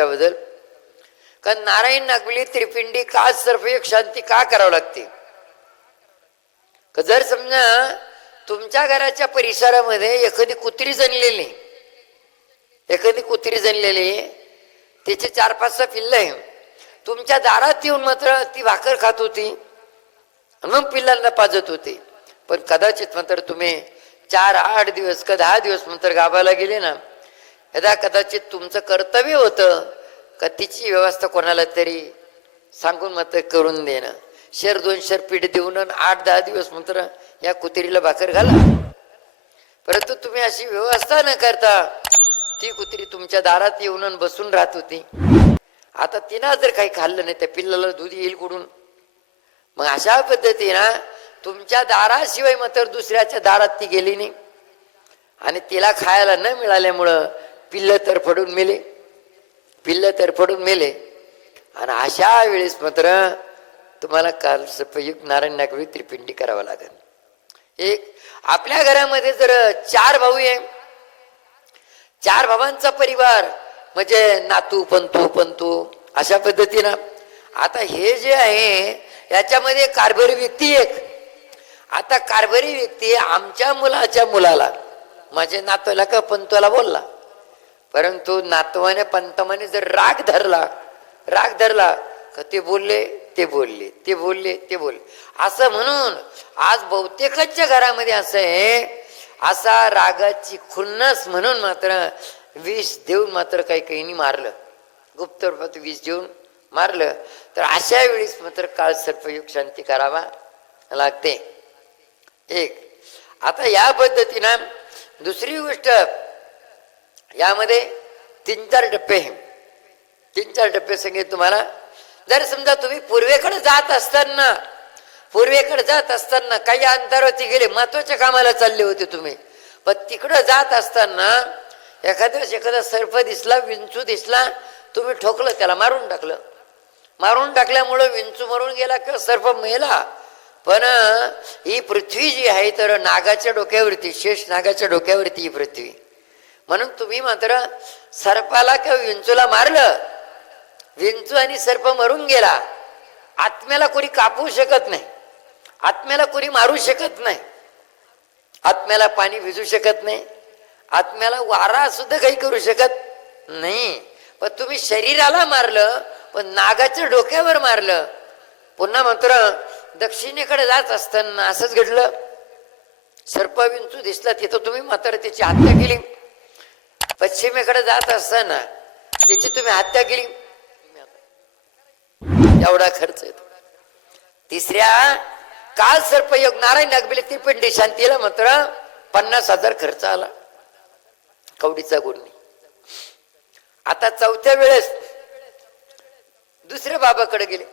त्याच्याबद्दल. कारण नारायण नागवली त्रिपिंडी का सर्वयोग शांती का करावं लागते? जर समजा तुमच्या घराच्या परिसरामध्ये एखादी कुत्री जणलेली एखादी कुत्री जणलेली तिचे चार पाच सहा पिल्ल आहे. तुमच्या दारात येऊन मात्र ती भाकर खात होती. मग पिल्लांना पाजत होती. पण कदाचित मात्र तुम्ही चार आठ दिवस का दहा दिवस नंतर गावाला गेले ना यदा कदाचित तुमचं कर्तव्य होतं का तिची व्यवस्था कोणाला तरी सांगून मात्र करून देणं. शेर दोन शेर पीठ देऊन आणि आठ दहा दिवस मात्र या कुत्रीला भाकर घाला. परंतु तुम्ही अशी व्यवस्था न करता ती कुत्री तुमच्या दारात येऊन आणि बसून राहत होती. आता तिनं जर काही खाल्लं नाही त्या पिल्लाला दूध येईल कुठून? मग अशा पद्धतीनं तुमच्या दाराशिवाय मात्र दुसऱ्याच्या दारात ती गेली नाही. आणि तिला खायला न मिळाल्यामुळं पिल्ल तर फडून मेले. पिल्ल तर फडून मेले. आणि अशा वेळेस मात्र तुम्हाला काल सपयुक्त नारायण नागवी त्रिपिंडी करावं लागेल. एक आपल्या घरामध्ये जर चार भाऊ आहे चार भावांचा परिवार म्हणजे नातू पंतू पंतू अशा पद्धतीनं. आता हे जे आहे याच्यामध्ये कारभारी व्यक्ती एक. आता कारभारी व्यक्ती आमच्या मुलाच्या मुलाला माझ्या नातोला का पंतोला बोलला? परंतु नातवाने पंतमाने जर राग धरला राग धरला का ते बोलले ते बोलले ते बोलले ते बोलले. असं म्हणून आज बहुतेकच्या घरामध्ये असं आहे असा रागाची खुन्नस म्हणून मात्र विष देऊन मात्र काही काहींनी मारलं. गुप्त रूपात विष देऊन मारलं. तर अशा वेळेस मात्र काळ सर्पयुग शांती करावा लागते. एक. आता या पद्धतीनं दुसरी गोष्ट यामध्ये तीन चार टप्पे आहे तीन चार टप्पे सांगितले तुम्हाला. जर समजा तुम्ही पूर्वेकडे जात असताना पूर्वेकडे जात असताना काही अंतरावरती गेले महत्त्वाच्या कामाला चालले होते तुम्ही. पण तिकडं जात असताना एखाद्या वेळेस एखादा सर्प दिसला विंचू दिसला तुम्ही ठोकलं त्याला मारून टाकलं. मारून टाकल्यामुळं विंचू मरून गेला किंवा सर्प मेला. पण ही पृथ्वी जी आहे तर नागाच्या डोक्यावरती शेष नागाच्या डोक्यावरती ही पृथ्वी. म्हणून तुम्ही मात्र सर्पाला किंवा विंचूला मारलं विंचू आणि सर्प मरून गेला. आत्म्याला कोणी कापू शकत नाही. आत्म्याला कोणी मारू शकत नाही. आत्म्याला पाणी भिजू शकत नाही. आत्म्याला वारा सुद्धा काही करू शकत नाही. पण तुम्ही शरीराला मारलं पण नागाच्या डोक्यावर मारलं. पुन्हा मात्र दक्षिणेकडे जात असताना असंच घडलं. सर्प विंचू दिसला तिथं तुम्ही मात्र त्याची हत्या केली. पश्चिमेकडे जात असताना त्याची तुम्ही हत्या केली? एवढा खर्च येतो. तिसऱ्या काल सर्पयोग नारायण अगबिले त्रिपिंडी शांतीला मात्र पन्नास हजार खर्च आला. कवडीचा गुन्हे आता चौथ्या वेळेस दुसऱ्या बाबाकडे गेले.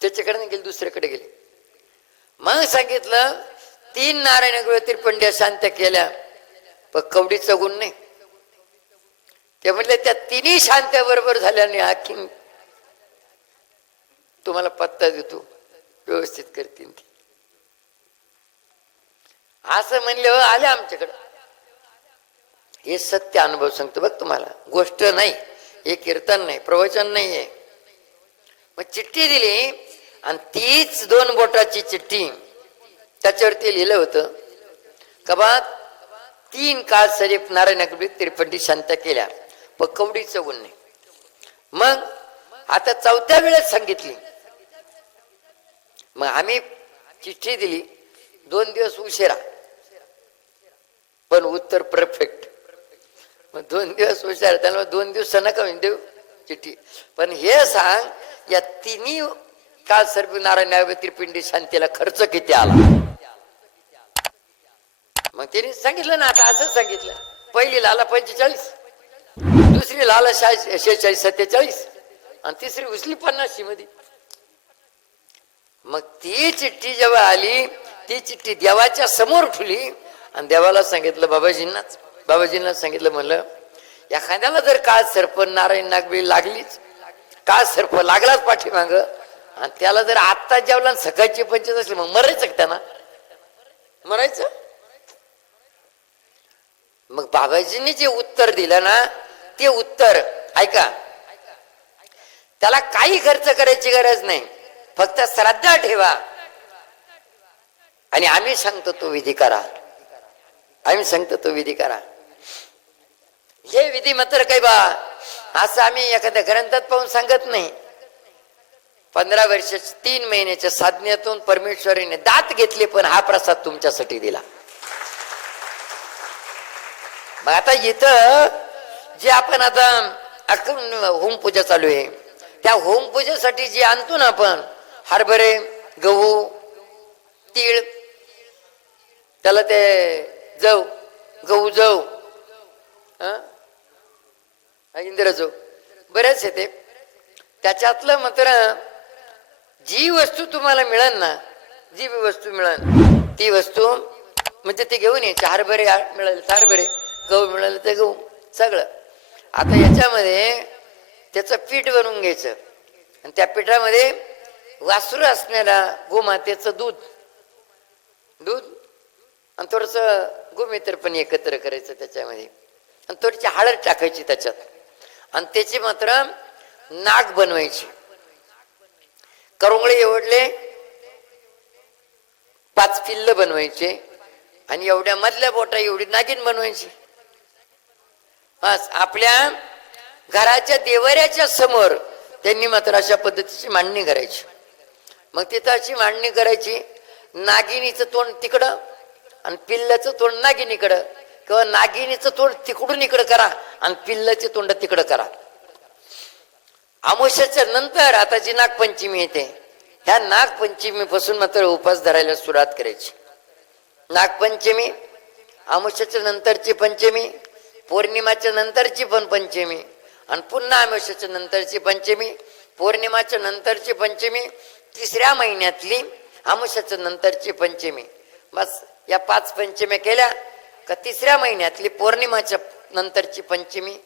त्याच्याकडे नाही गेले दुसऱ्याकडे गेले. मग सांगितलं तीन नारायण त्रिपंड्या शांत केल्या पण कवडीचा गुण नाही. ते म्हटले त्या तिन्ही शांत्या बरोबर झाल्याने आखी तुम्हाला पत्ता देतो व्यवस्थित करतील ती. असं म्हणले हो आले आमच्याकडं. हे सत्य अनुभव सांगतो बघ तुम्हाला. गोष्ट नाही हे कीर्तन नाही प्रवचन नाही आहे मग चिठ्ठी दिली आणि तीच दोन बोटाची चिठ्ठी त्याच्यावरती लिहिलं होतं. का बा तीन काळ शरीफ नारायण त्रिपंडी शांत केल्या. पकवडी चवून नाही मग आता चौथ्या वेळेस सांगितली. मग आम्ही चिठ्ठी दिली. दोन दिवस उशिरा. पण उत्तर परफेक्ट मग दोन दिवस उशिरा त्याला दोन दिवस नका देऊ चिठ्ठी. पण हे सांग या तिन्ही काल सर्व नारायण त्रिपिंडी शांतीला खर्च किती आला? मग तिने सांगितलं ना आता असंच सांगितलं. पहिलीला आला पंचेचाळीस. दुसरी लाला शेहेचाळीस सत्तेचाळीस. आणि तिसरी उचली पन्नासशी मध्ये मग ती चिठ्ठी जेव्हा आली ती चिठ्ठी देवाच्या समोर ठुली आणि देवाला सांगितलं बाबाजींनाच बाबाजींना सांगितलं म्हणलं एखाद्याला जर काळ सर्प नारायण नागबी लागलीच काळ सर्प लागलाच पाठीमाग आणि त्याला जर आत्ता जेवला सकाळची पंचायत असली मग मरायचं का त्यांना? मरायचं? मग बाबाजींनी जे उत्तर दिलं ना ते उत्तर. ऐका. त्याला काही खर्च करायची गरज नाही. फक्त श्रद्धा ठेवा. आणि आम्ही सांगतो तो विधी करा. आम्ही सांगतो तो विधी करा. हे विधी मात्र काही बा? असं आम्ही एखाद्या ग्रंथात पाहून सांगत नाही. पंधरा वर्षाच्या तीन महिन्याच्या साधनेतून परमेश्वरीने दात घेतले पण हा प्रसाद तुमच्यासाठी दिला. मग आता इथं जे आपण आता अखंड होम पूजा चालू आहे त्या होम पूजेसाठी जे आणतो ना आपण हरभरे गहू तीळ त्याला ते जव गहू जव इंदिरा बरेच आहे ते. त्याच्यातलं मात्र जी वस्तू तुम्हाला मिळेल ना जी वस्तू मिळेल ती वस्तू म्हणजे ते घेऊन यायची. हरभरे मिळेल हरभरे गहू मिळेल ते गहू सगळं. आता याच्यामध्ये त्याचं पीठ बनवून घ्यायचं. आणि त्या पिठामध्ये वासरू असणारा गोमातेचं दूध. दूध? आणि थोडस गोमित्र पण एकत्र करायचं त्याच्यामध्ये. आणि थोडीशी हळद टाकायची त्याच्यात. आणि त्याची मात्र नाक बनवायची. करुंगळे एवढले पाच पिल्ल बनवायचे. आणि एवढ्या मधल्या बोटा एवढी नागिन बनवायची. बस आपल्या घराच्या देवऱ्याच्या समोर त्यांनी मात्र अशा पद्धतीची मांडणी करायची. मग तिथं अशी मांडणी करायची नागिनीचं तोंड तिकडं आणि पिल्लाचं तोंड नागिनीकडं. किंवा नागिनीचं तोंड तिकडून इकडं करा आणि पिल्लाचे तोंड तिकडं करा. अमावस्याच्या नंतर आता जी नागपंचमी येते ह्या नागपंचमीपासून मात्र उपास धरायला सुरुवात करायची. नागपंचमी अमावस्याच्या नंतरची पंचमी पौर्णिमाच्या नंतरची पण पंचमी. आणि पुन्हा अमावस्याच्या नंतरची पंचमी पौर्णिमाच्या नंतरची पंचमी तिसऱ्या महिन्यातली अमावस्याच्या नंतरची पंचमी. बस या पाच पंचम्या केल्या का तिसऱ्या महिन्यातली पौर्णिमाच्या नंतरची पंचमी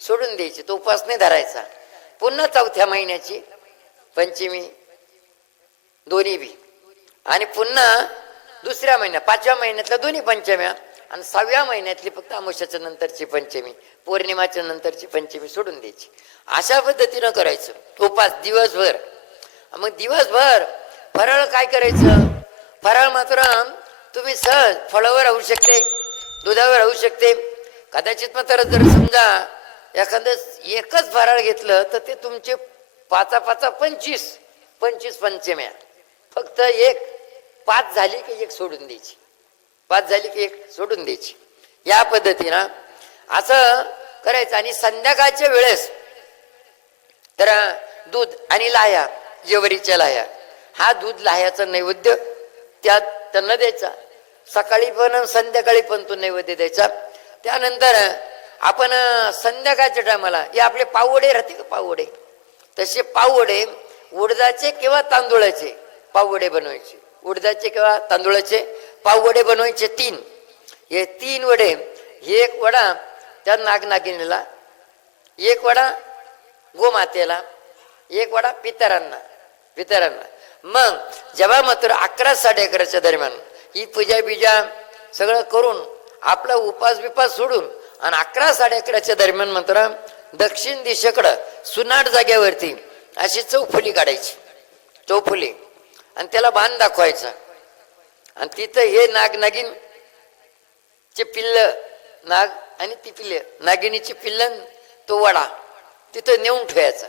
सोडून द्यायची. तो उपास नाही धरायचा. पुन्हा चौथ्या महिन्याची पंचमी. दोन्ही बी. आणि पुन्हा दुसऱ्या महिन्या पाचव्या महिन्यातल्या दोन्ही पंचम्या. आणि सहाव्या महिन्यातली फक्त अमावस्याच्या नंतरची पंचमी पौर्णिमाच्या नंतरची पंचमी सोडून द्यायची. अशा पद्धतीनं करायचं. उपास दिवसभर. मग दिवसभर फराळ काय करायचं? फराळ मात्र तुम्ही सहज फळावर राहू शकते दुधावर राहू शकते. कदाचित मात्र जर समजा एखादं एकच फराळ घेतलं तर ते तुमचे पाचा पाचा पंचवीस पंचवीस पंचम्या. फक्त एक पाच झाली की एक सोडून द्यायची. पाच झाली की एक सोडून द्यायची. या पद्धतीनं असं करायचं आणि संध्याकाळच्या वेळेस तर दूध आणि लाह्या जेवरीच्या लाह्या हा दूध लाह्याचा नैवेद्य त्यात त्यांना द्यायचा. सकाळी पण संध्याकाळी पण तो नैवेद्य द्यायचा. त्यानंतर आपण संध्याकाळच्या टायमाला हे आपले पावडे राहते का पावडे तसे पावडे उडदाचे किंवा तांदूळाचे पावडे बनवायचे. उडदाचे किंवा तांदूळाचे पावडे बनवायचे तीन. हे तीन वडे हे एक वडा त्या नागनागिनीला एक वडा गोमातेला एक वडा पितरांना पितरांना. मग जेव्हा मात्र अकरा साडे अकराच्या दरम्यान ही पूजा बिजा सगळं करून आपला उपास बिपास सोडून आणि अकरा साडे अकराच्या दरम्यान मात्र दक्षिण दिशेकडं सुनाट जाग्यावरती अशी चौफुली काढायची. चौफुली. आणि त्याला बाण दाखवायचा. आणि तिथं हे नाग नागिन चे पिल्ल नाग आणि ती पिल्ल नागिनीची पिल्लन तो वडा तिथं नेऊन ठेवायचा.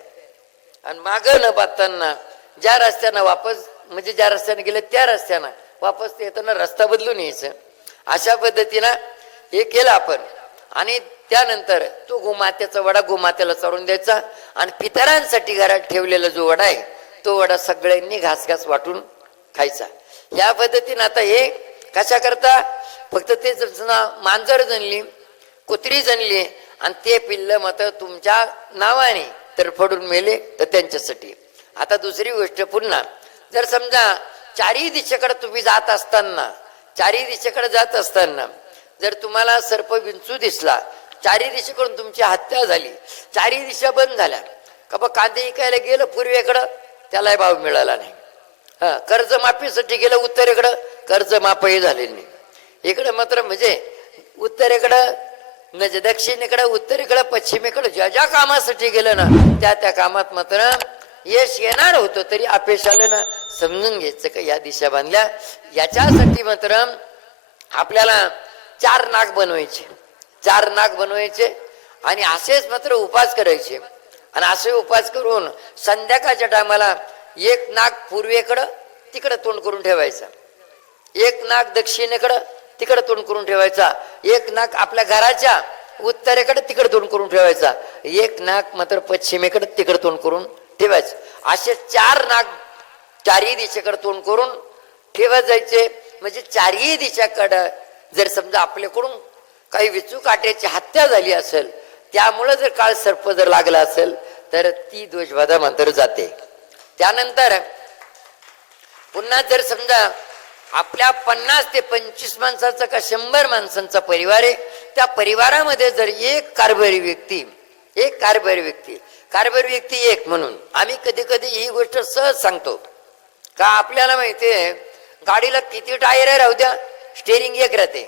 आणि माग न पाहताना ज्या रस्त्यानं वापस म्हणजे ज्या रस्त्यानं गेलं त्या रस्त्यानं वापस ते येताना रस्ता बदलून यायचं. अशा पद्धतीनं हे केलं आपण. आणि त्यानंतर तो गोमात्याचा वडा गोमात्याला चढून द्यायचा आणि पितरांसाठी घरात ठेवलेला जो वडा आहे तो वडा सगळ्यांनी घास घास वाटून खायचा. या पद्धतीनं आता हे कशा करता? फक्त ते मांजर जणली कुत्री जणली आणि ते पिल्लं मात्र तुमच्या नावाने तर पडून मेले तर त्यांच्यासाठी. आता दुसरी गोष्ट पुन्हा जर समजा चारही दिशेकडे तुम्ही जात असताना चारही दिशेकडे जात असताना जर तुम्हाला सर्प विंचू दिसला चारही दिशेकडून तुमची हत्या झाली चारही दिशा बंद झाल्या का बा कांदे इकायला गेलं पूर्वेकडं? त्यालाही भाव मिळाला नाही. हां कर्जमाफीसाठी गेलं उत्तरेकडं कर्जमाफही झालेली नाही. इकडं मात्र म्हणजे उत्तरेकडं म्हणजे दक्षिणेकडं उत्तरेकडं पश्चिमेकडं ज्या ज्या कामासाठी गेलं ना त्या त्या कामात मात्र यश येणार होतं तरी अपयश आलं ना समजून घ्यायचं का या दिशा बांधल्या. याच्यासाठी मात्र आपल्याला चार नाग बनवायचे. चार नाग बनवायचे आणि असेच मात्र उपास करायचे. आणि असे उपास करून संध्याकाळच्या टायमाला एक नाक पूर्वेकडं तिकडं तोंड करून ठेवायचा. एक नाक दक्षिणेकडं तिकडं तोंड करून ठेवायचा. एक नाक आपल्या घराच्या उत्तरेकडे तिकडे तोंड करून ठेवायचा. एक नाक मात्र पश्चिमेकडे तिकडे तोंड करून ठेवायचं. असे चार नाक चारही दिशेकडे तोंड करून ठेवत जायचे. म्हणजे चारही दिशाकडं जर समजा आपल्याकडून काही विचू काट्याची हत्या झाली असेल त्यामुळं जर काळ सर्प जर लागला असेल तर ती दोषबाधा मात्र जाते. त्यानंतर पुन्हा जर समजा आपल्या पन्नास ते पंचवीस माणसाचा का शंभर माणसांचा परिवार आहे त्या परिवारामध्ये जर एक कारभारी व्यक्ती एक कारभारी व्यक्ती कारभारी व्यक्ती एक म्हणून आम्ही कधी कधी ही गोष्ट सहज सांगतो. का आपल्याला माहितीये गाडीला किती टायर आहे राहू द्या स्टेरिंग एक राहते.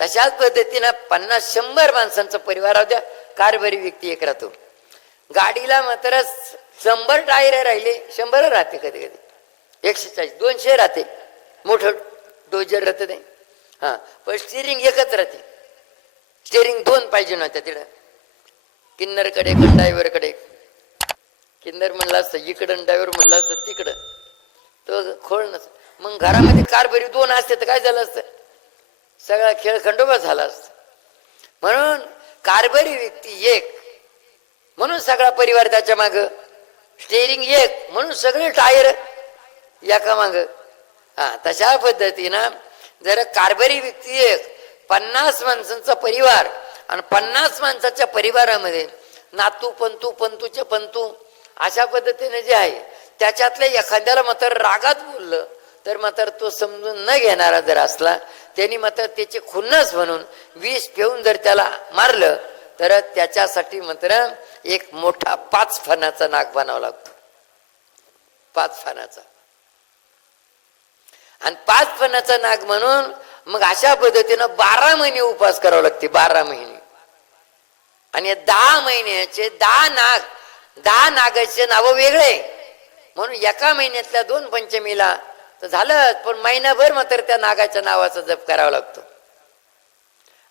तशाच पद्धतीनं पन्नास शंभर माणसांचा परिवार राहू द्या कारभारी व्यक्ती एक राहतो. गाडीला मात्र शंभर टायर राहिले शंभर राहते कधी कधी. एकशे चाळीस दोनशे राहते. मोठं डोजर राहतं ते. हा पण स्टिअरिंग एकच राहते. स्टिअरिंग दोन पाहिजे नव्हत्या तिकडं किन्नरकडे ड्रायव्हरकडे किन्नर म्हणलं असतं इकडं ड्रायव्हर म्हणलं असतं तिकडं. तो खोळ नसत. मग घरामध्ये कारभारी दोन असते तर काय झालं असतं? सगळा खेळ खंडोबा झाला असत. म्हणून कारभारी व्यक्ती एक म्हणून सगळा परिवार त्याच्या माग. स्टेरिंग एक म्हणून सगळे टायर एका माग. हा तशा पद्धतीनं जर कारभारी व्यक्ती एक पन्नास माणसांचा परिवार आणि पन्नास माणसाच्या परिवारामध्ये नातू पंतू पंतूचे पंतू अशा पद्धतीने जे आहे त्याच्यातल्या एखाद्याला मात्र रागात बोललं तर मात्र तो समजून न घेणारा जर असला त्यांनी मात्र त्याचे खुन्नस म्हणून विष पिऊन जर त्याला मारलं तर त्याच्यासाठी मात्र एक मोठा पाच फणाचा नाग बनावा लागतो. पाच फणाचा आणि पाच फणाचा नाग म्हणून मग अशा पद्धतीनं बारा महिने उपास करावं लागते बारा महिने. आणि दहा महिन्याचे दहा नाग दहा नागाचे नाव वेगळे. म्हणून एका महिन्यातल्या दोन पंचमीला तर झालंच पण महिनाभर मात्र त्या नागाच्या नावाचा जप करावा लागतो.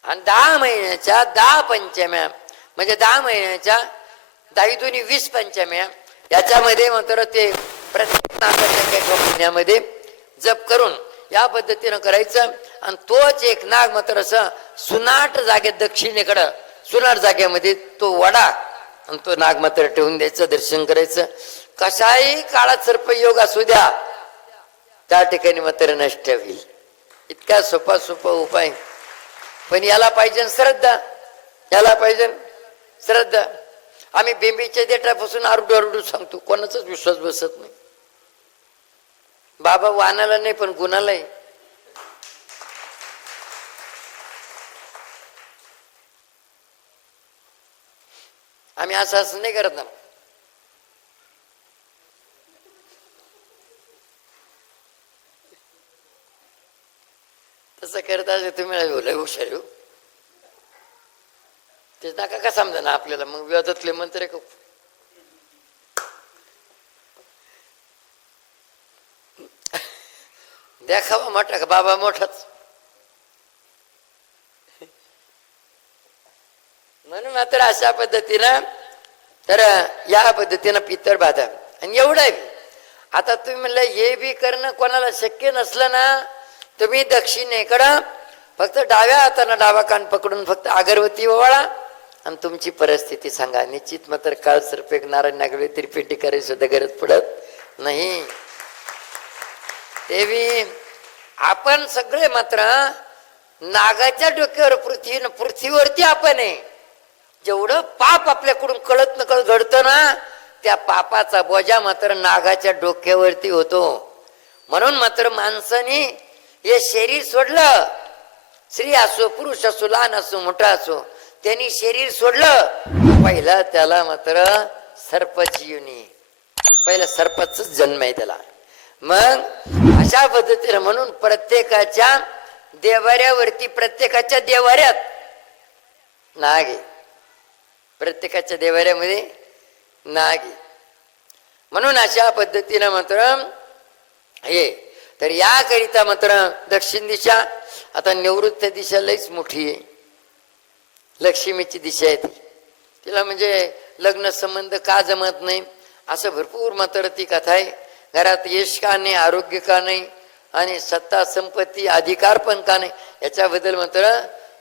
आणि दहा महिन्याच्या दहा पंचम्या म्हणजे दहा महिन्याच्या दहा दोन्ही वीस पंचम्या याच्यामध्ये मात्र ते प्रत्येक नागाच्या एका महिन्यामध्ये जप करून या पद्धतीनं करायचं. आणि तोच एक नाग मात्र असं सुनाट जागेत दक्षिणेकडं सुनाट जागेमध्ये तो वडा आणि तो नाग मात्र ठेवून द्यायचं दर्शन करायचं. कशाही काळात सर्पयोग असू द्या त्या ठिकाणी मात्र नष्ट होईल. इतका सोपा सोपा उपाय. पण याला पाहिजे श्रद्धा. याला पाहिजे श्रद्धा. आम्ही बेंबीच्या देठापासून आरडू आरडू सांगतो. कोणाचाच विश्वास बसत नाही. बाबा वानाला नाही पण गुणालाही आम्ही असं असं नाही करत ना तसं करता असे तुम्ही लय हुशार हो. ते नका का समजा ना आपल्याला? मग विवादातले मंत्र का? देखावा मोठा का? बाबा मोठाच. म्हणून मात्र अशा पद्धतीनं तर या पद्धतीनं पितर बाधा. आणि एवढं आहे. आता तुम्ही म्हणलं हे बी करणं कोणाला शक्य नसलं ना तुम्ही दक्षिणेकडं फक्त डाव्या हाताने डावा कान पकडून फक्त अगरबत्ती ओवाळा आणि तुमची परिस्थिती सांगा. निश्चित मात्र काळ सरपेक नारायण नागवे त्रिपेटी करायची सुद्धा गरज पडत नाही. देवी आपण सगळे मात्र नागाच्या डोक्यावर पृथ्वी पृथ्वीवरती आपण आहे. जेवढं पाप आपल्याकडून कळत नकळत घडतं ना त्या पापाचा बोजा मात्र नागाच्या डोक्यावरती होतो. म्हणून मात्र माणसाने हे शरीर सोडलं. स्त्री असो पुरुष असो लहान असो मोठा असो त्यांनी शरीर सोडलं. पहिला त्याला मात्र सर्पची युनी पहिला सर्पच जन्म आहे त्याला. मग अशा पद्धतीने म्हणून प्रत्येकाच्या देवाऱ्यावरती प्रत्येकाच्या देवाऱ्यात नाग प्रत्येकाच्या देवाऱ्यामध्ये नाग म्हणून अशा पद्धतीनं मात्र हे तर याकरिता मात्र दक्षिण दिशा आता निवृत्त दिशा लईच मोठी आहे. लक्ष्मीची दिशा आहे ती. तिला म्हणजे लग्न संबंध का जमत नाही असं भरपूर मात्र ती कथा आहे. घरात यश का नाही आरोग्य का नाही आणि सत्ता संपत्ती अधिकार पण का नाही याच्याबद्दल मात्र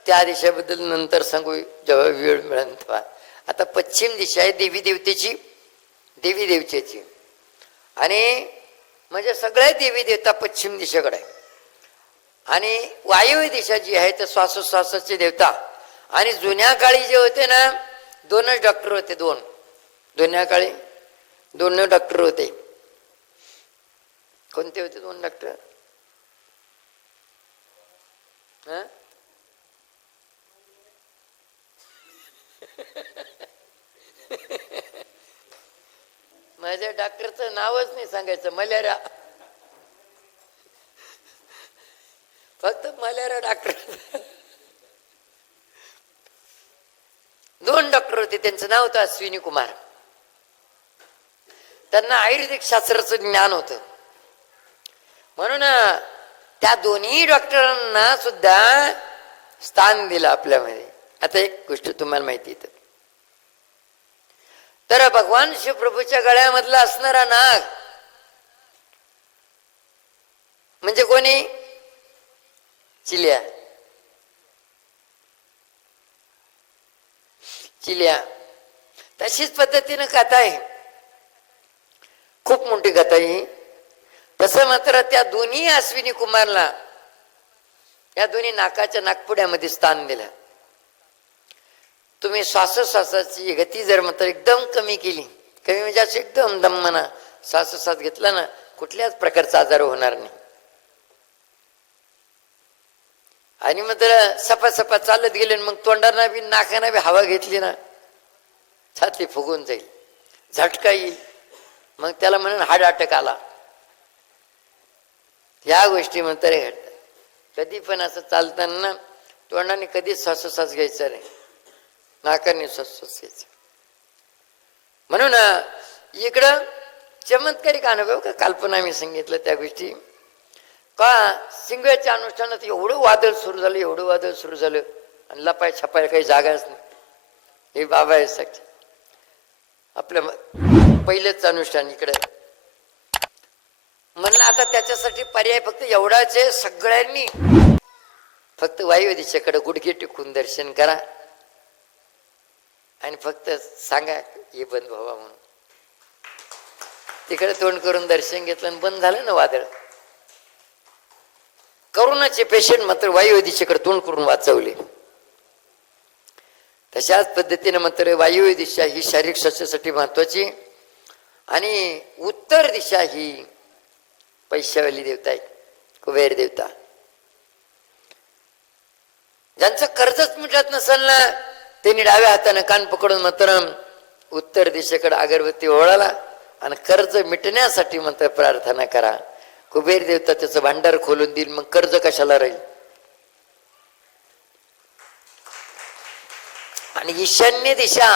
त्या दिशेबद्दल नंतर सांगू जेव्हा वेळ मिळेल तेव्हा. आता पश्चिम दिशा आहे देवी देवतेची देवी देवतेची. आणि म्हणजे सगळे देवी देवता पश्चिम दिशेकडे आणि वायव्य दिशा जी आहे तर श्वासोश्वासाचे देवता. आणि जुन्या काळी जे होते ना दोनच डॉक्टर होते दोन. जुन्या काळी दोन डॉक्टर होते. कोणते होते दोन डॉक्टर हं? माझ्या डॉक्टरचं नावच नाही सांगायचं मलेरा फक्त मलेरा डॉक्टर. दोन डॉक्टर होते त्यांचं नाव होतं अश्विनी कुमार. त्यांना आयुर्वेदिक शास्त्राचं ज्ञान होतं. म्हणून त्या दोन्ही डॉक्टरांना सुद्धा स्थान दिलं आपल्यामध्ये. आता एक गोष्ट तुम्हाला माहिती येतं तर भगवान शिवप्रभूच्या गळ्यामधला असणारा नाग. म्हणजे कोणी? चिलिया. चिलिया. तशीच पद्धतीनं कथा आहे. खूप मोठी कथा ही. तसं मात्र त्या दोन्ही अश्विनी कुमारला या दोन्ही नाकाच्या नागपुड्यामध्ये स्थान दिलं. तुम्ही श्वासोश्वासाची गती जर मात्र एकदम कमी केली. कमी म्हणजे असं एकदम दम म्हणा श्वासोश्वास घेतला ना कुठल्याच प्रकारचा आजार होणार नाही. आणि मग तर सपा सपा चालत गेले मग तोंडाना बी नाकाना बी हवा घेतली ना छाती फुगून जाईल. झटका येईल. मग त्याला म्हणून हाड अटक आला. या गोष्टी म्हणतात घडतात. कधी पण असं चालताना तोंडाने कधीच श्वासोश्वास घ्यायचा नाही. नाकारणी श्वासोश्वास म्हणून इकडं चमत्कारिक अनुभव का कल्पना मी सांगितलं त्या गोष्टी. का सिंगळ्याच्या अनुष्ठानात एवढं वादळ सुरू झालं एवढं वादळ सुरू झालं आणि लपाय छपायला काही जागाच नाही. हे बाबा आहे साक्षी आपलं म- पहिलंच अनुष्ठान इकडे. म्हणलं आता त्याच्यासाठी पर्याय फक्त एवढाच आहे सगळ्यांनी. फक्त वायुदिशेकडे गुडघे टिकून दर्शन करा. आणि फक्त सांगा हे बंद व्हावा म्हणून. तिकडे तोंड करून दर्शन घेतलं आणि बंद झालं ना वादळ. करोनाचे पेशंट मात्र वायू दिशेकडे तोंड करून वाचवले. तशाच पद्धतीने मात्र वायव्य दिशा ही शारीरिक स्वास्थ्यासाठी महत्वाची आणि उत्तर दिशा ही पैशावाली देवता आहे कुबेर देवता. ज्यांचं कर्जच मिटत नसेल ना त्यांनी डाव्या हाताने कान पकडून मात्र उत्तर दिशेकडे अगरबत्ती ओळाला आणि कर्ज मिटण्यासाठी मात्र प्रार्थना करा. कुबेर देवता त्याचं भांडार खोलून देईल मग कर्ज कशाला राहील? आणि ईशान्य दिशा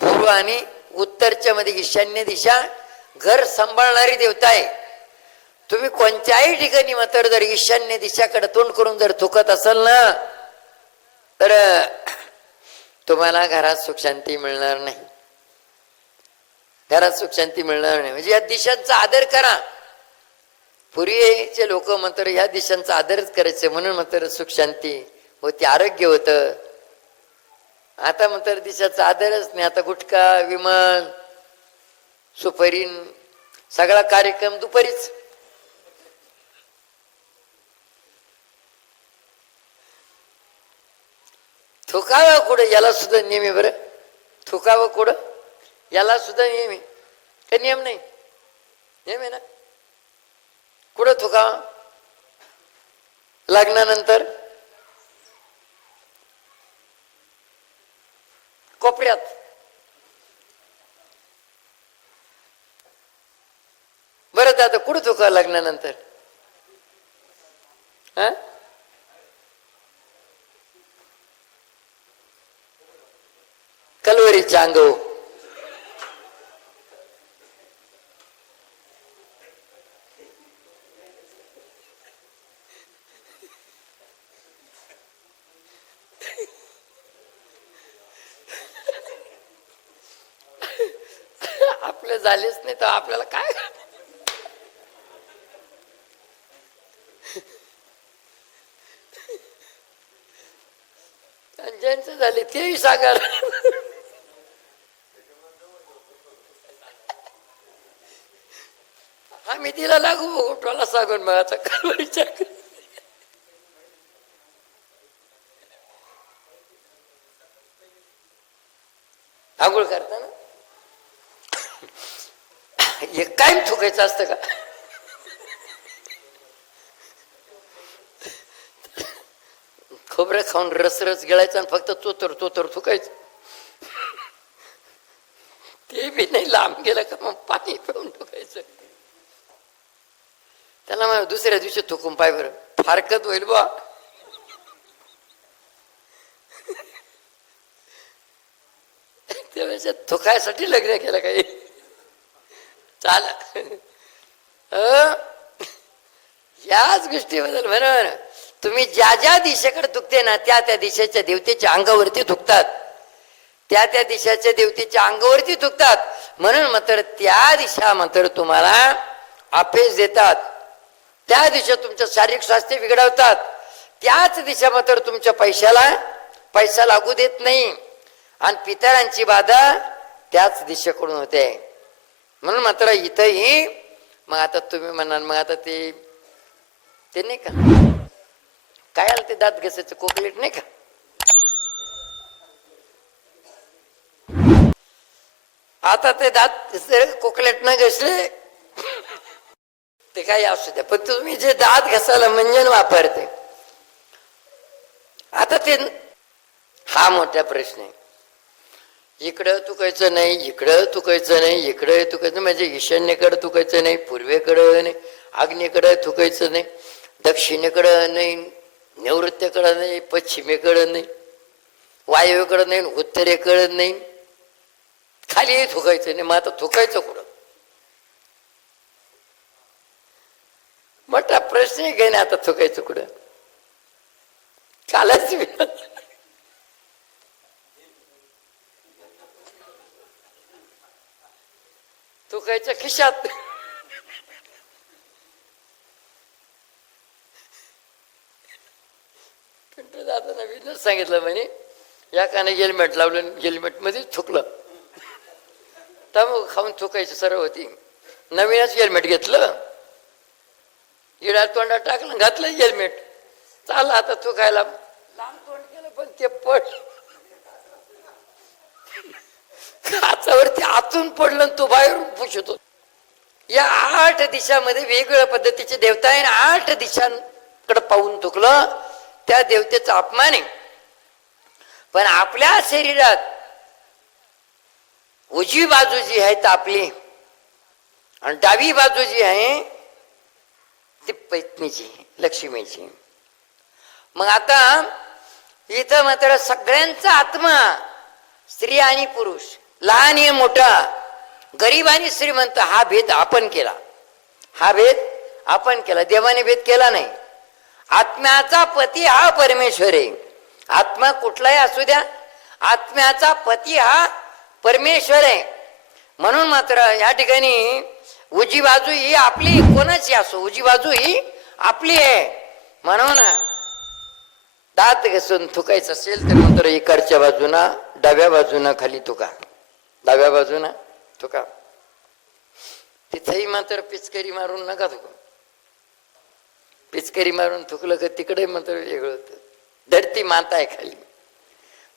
पूर्व आणि उत्तरच्या मध्ये ईशान्य दिशा घर सांभाळणारी देवता आहे. तुम्ही कोणत्याही ठिकाणी मात्र जर ईशान्य दिशाकडे तोंड करून जर थुकत असाल ना तर तुम्हाला घरात सुख शांती मिळणार नाही. घरात सुख शांती मिळणार नाही. म्हणजे या दिशांचा आदर करा. पूर्वीचे लोक मात्र ह्या दिशांचा आदरच करायचे म्हणून मात्र सुख शांती होती आरोग्य होतं. आता म्हणतात दिशाचा आदरच नाही. आता गुटखा विमान सुपरीन सगळा कार्यक्रम दुपारीच. थुकावं कुठं याला सुद्धा नियम आहे बरं. थुकावं कुठं याला सुद्धा नियम आहे का नियम नाही. नियम आहे ना? कुठं थुकावं? लग्नानंतर? कोपऱ्यात. बरं दादा कुठं थुका लग्नानंतर? हा? कलवरीत अंगव आपलं झालेच नाही तर आपल्याला काय? ज्यांचं झाले तेही सांगायला. आम्ही तिला लागू उठवायला सांगून मग आता काय विचार कर. आंघोळ करताना? हे कायम थुकायचं असतं का? खोबरं खाऊन रस रस आणि फक्त चोतर चोतर थुकायचं. ते बी नाही लांब गेलं का मग पाणी पिऊन थुकायचं. त्याला मग दुसऱ्या दिवशी थुकून पाय बरं. फारकत होईल बा त्यावेळेस थुकायसाठी लग्न केलं काही. चाल. याच गोष्टीबद्दल बरोबर तुम्ही ज्या ज्या दिशेकडे दुखते ना त्या त्या दिशेच्या देवतेच्या अंगावरती दुखतात. त्या त्या दिशाच्या देवतेच्या अंगावरती दुखतात. म्हणून मात्र त्या दिशा मात्र तुम्हाला अपेस देतात. त्या दिशा तुमचं शारीरिक स्वास्थ्य बिघडवतात. त्याच दिशा मात्र तुमच्या पैशाला पैसा लागू देत नाही. आणि पितरांची बाधा त्याच दिशेकडून होते. म्हणून मात्र इथंही मग आता तुम्ही म्हणाल मग आता ते ते नाही का? काय आलं ते दात घसायचं? कोकलेट नाही का? आता ते दात कोकलेट न घसले ते काही असू द्या. पण तुम्ही जे दात घसायला मंजन वापरते आता ते हा मोठा प्रश्न आहे. इकडं तुकायचं नाही इकडं तुकायचं नाही इकडं तुकायचं म्हणजे ईशान्येकडं तुकायचं नाही पूर्वेकडं नाही आग्नेकडं थुकायचं नाही दक्षिणेकडं नाही नैऋत्येकडं नाही पश्चिमेकडं नाही वायव्येकडं नाही उत्तरेकडं नाही. खाली थुकायचं नाही. मग आता थुकायचं कुठं? म्हटलं प्रश्न घेणे नाही आता थुकायचं कुठं. कालच थुकायच्या खिशात. पिंटू दादांना विनच सांगितलं म्हणे या काने हेल्मेट लावलं हेल्मेट मध्येच थुकलं. मग खाऊन थुकायची सर्व होती. नवीनच हेल्मेट घेतलं. इडा तोंडात टाकलं घातलं हेल्मेट चाललं आता थुकायला लांब तोंड केलं पण ते पड. काचावरती आतून पडलं तो बाहेरून पुसतो या आठ दिशामध्ये वेगवेगळ्या पद्धतीचे देवता आहे आठ दिशांकडे पाहून थुकलं त्या देवतेचा अपमान आहे. पण आपल्या शरीरात उजवी बाजू जी आहे ती आपली आणि डावी बाजू जी आहे ती पत्नीची लक्ष्मीची. मग आता इथं मात्र सगळ्यांचा आत्मा स्त्री आणि पुरुष लहान हे मोठा गरीब आणि श्रीमंत हा भेद आपण केला. हा भेद आपण केला. देवाने भेद केला नाही. आत्म्याचा पती हा परमेश्वर आहे. आत्मा कुठलाही असू द्या आत्म्याचा पती हा परमेश्वर आहे. म्हणून मात्र या ठिकाणी उजी बाजू ही आपली कोणाची असो उजी बाजू ही आपली आहे. म्हणून दात घसून थुकायचं असेल तर मात्र इकडच्या बाजूनं डाव्या बाजूनं खाली तुका डाव्या बाजूनं तुका तिथेही मात्र पिचकरी मारून नका थुका. पिचकरी मारून थुकलं का तिकडे मात्र वेगळं होतं. धरती माता आहे खाली.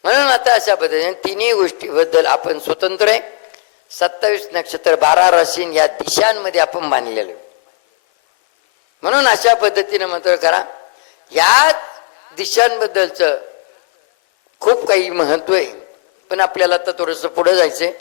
म्हणून आता अशा पद्धतीने तिन्ही गोष्टीबद्दल आपण स्वतंत्र आहे. सत्तावीस नक्षत्र बारा राशी या दिशांमध्ये आपण बांधलेलो. म्हणून अशा पद्धतीने मंत्र करा. या दिशांबद्दलच खूप काही महत्त्व आहे. पण आपल्याला आता थोडस पुढे जायचंय.